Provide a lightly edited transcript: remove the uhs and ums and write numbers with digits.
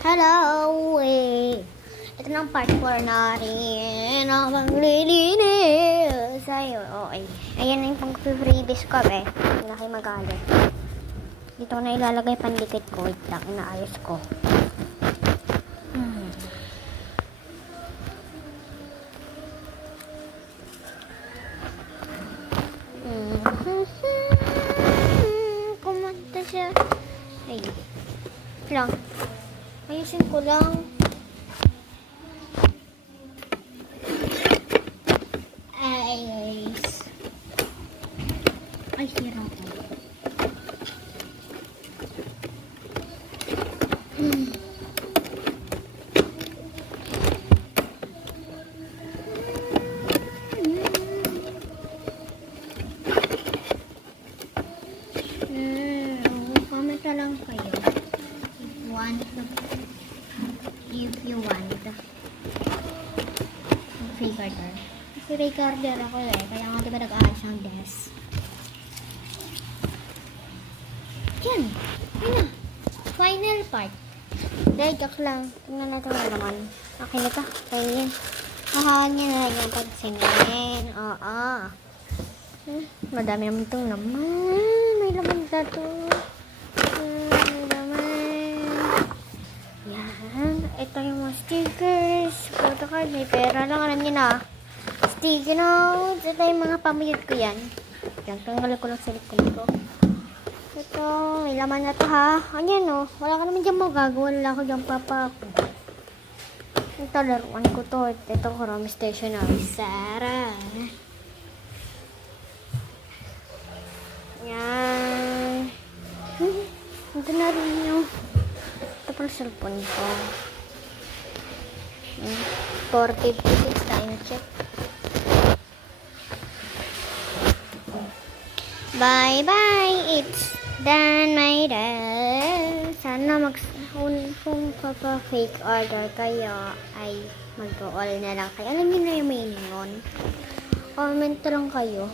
Hello, ito na ang part 4 natin ang paglilinis sa'yo. Okay. Ayan na yung pang-freebies ko, Hindi na kayo magalit. Dito ko na ilalagay pandikit ko. Wait lang, inaayos ko. Kumanta siya. Ay, lang. Ayusin ko lang. Ay, hirap ko. Comment na lang kayo. If you want. Free carder. Free carder ako kaya nga diba nag-aayos ng desk. Yan. Yan na. Final part. Dahil joke lang. Tingnan natin mo naman. Okay na ito. Kaya yan. Mahahan niya na yung pagsingin. Oo. Madami naman itong laman. May laman na ito. May laman. Yan. Ito yung mga stickers. Photocard. May pera lang. Alam niyo na. Sticky notes. Ito yung mga pamuyod ko yan. Yan. Tanggalin ko lang sa likod ko. Ito, may laman na to ha. Ayan o. Wala ka naman dyan magagawa. Wala ko dyan papa ako. Ito, laruan ko to. Ito, Chrome Stationery. Sarah. Yan. Ito na rin yung. Ito pala cellphone ko. 456 time check. Bye-bye. It's done, my dad. Sana kung papa-fake order kayo, ay mag-all na lang kayo. Alam niyo na yung meaning nun. Comment lang kayo.